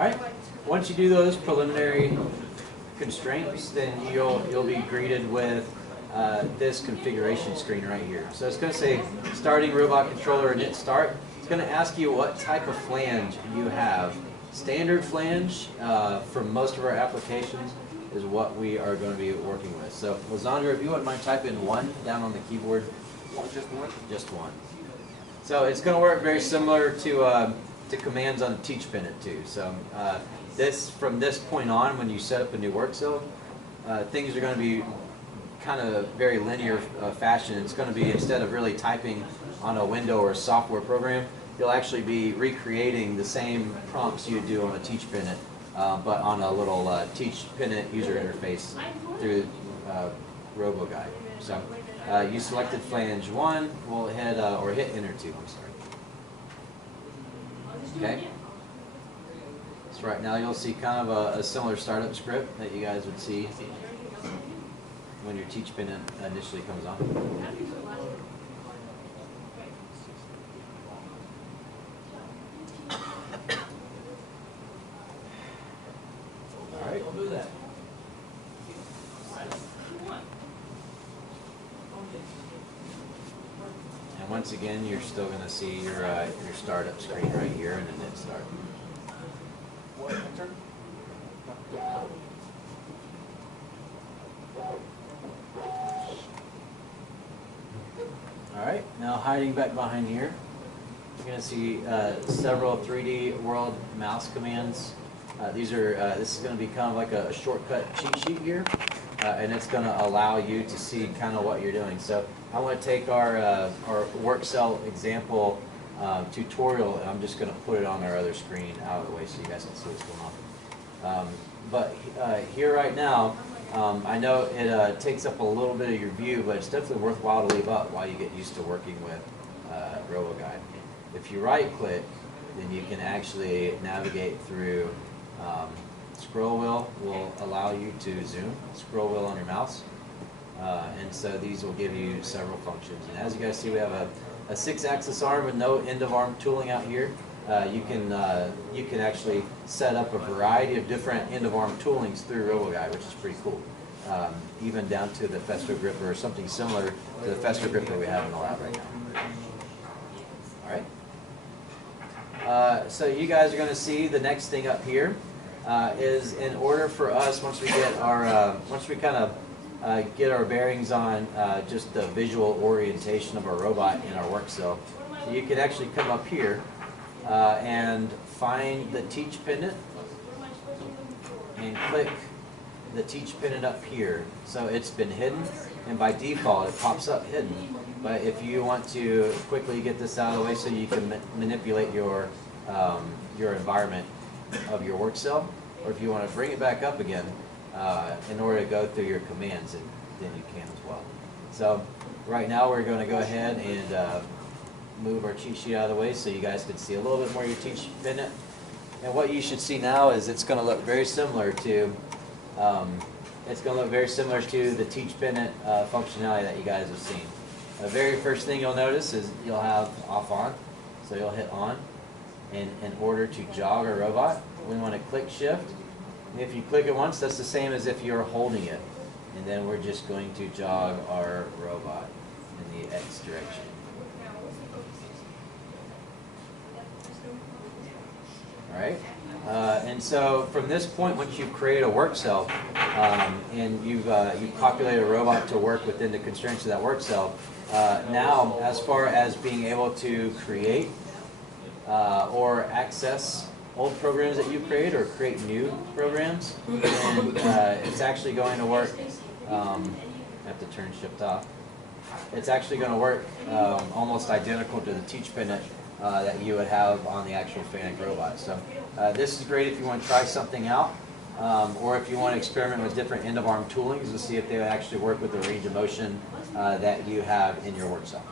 Alright, once you do those preliminary constraints, then you'll be greeted with this configuration screen right here. So it's going to say starting robot controller init start. It's going to ask you what type of flange you have. Standard flange for most of our applications is what we are going to be working with. So Lizandra, if you wouldn't mind typing 1 down on the keyboard. Just one? Just 1. So it's going to work very similar to commands on Teach Pennant too. So from this point on, when you set up a new work cell, things are going to be kind of very linear fashion. It's going to be, instead of really typing on a window or a software program, you'll actually be recreating the same prompts you do on a Teach Pennant, but on a little Teach Pennant user interface through Roboguide. So you selected flange 1, we'll hit, or hit enter 2, I'm sorry. Okay. So right now you'll see kind of a similar startup script that you guys would see when your Teach Pennant initially comes on. All right, we'll do that. And once again, you're still going to see your startup screen right here, and then start. Alright, now hiding back behind here, you're going to see several 3D World mouse commands. This is going to be kind of like a shortcut cheat sheet here, and it's going to allow you to see kind of what you're doing. So I want to take our work cell example tutorial, and I'm just going to put it on our other screen out of the way so you guys can see what's going on. But here right now, I know it takes up a little bit of your view, but it's definitely worthwhile to leave up while you get used to working with Roboguide. If you right click, then you can actually navigate through. Scroll wheel will allow you to zoom. Scroll wheel on your mouse. And so these will give you several functions. And as you guys see, we have a 6-axis arm with no end of arm tooling out here. You can actually set up a variety of different end of arm toolings through Roboguide, which is pretty cool. Even down to the Festo gripper or something similar to the Festo gripper we have in the lab right now. All right. So you guys are going to see the next thing up here is, in order for us, once we get our get our bearings on just the visual orientation of our robot in our work cell, you can actually come up here and find the Teach Pennant and click the Teach Pennant up here. So it's been hidden, and by default it pops up hidden. But if you want to quickly get this out of the way so you can manipulate your environment of your work cell, or if you want to bring it back up again in order to go through your commands, then you can as well. So right now we're going to go ahead and move our cheat sheet out of the way so you guys can see a little bit more of your Teach Pennant. And what you should see now is it's going to look very similar to the Teach Pennant functionality that you guys have seen. The very first thing you'll notice is you'll have off on, so you'll hit on, and in order to jog a robot, we want to click shift. And if you click it once, that's the same as if you're holding it, and then we're just going to jog our robot in the X direction. All right, and so from this point, once you've created a work cell and you've populated a robot to work within the constraints of that work cell, now as far as being able to create or access old programs that you create or create new programs, and it's actually going to work. I have to turn shift off. It's actually going to work almost identical to the Teach Pennant that you would have on the actual FANUC robot. So this is great if you want to try something out, or if you want to experiment with different end-of-arm toolings to see if they actually work with the range of motion that you have in your work cell.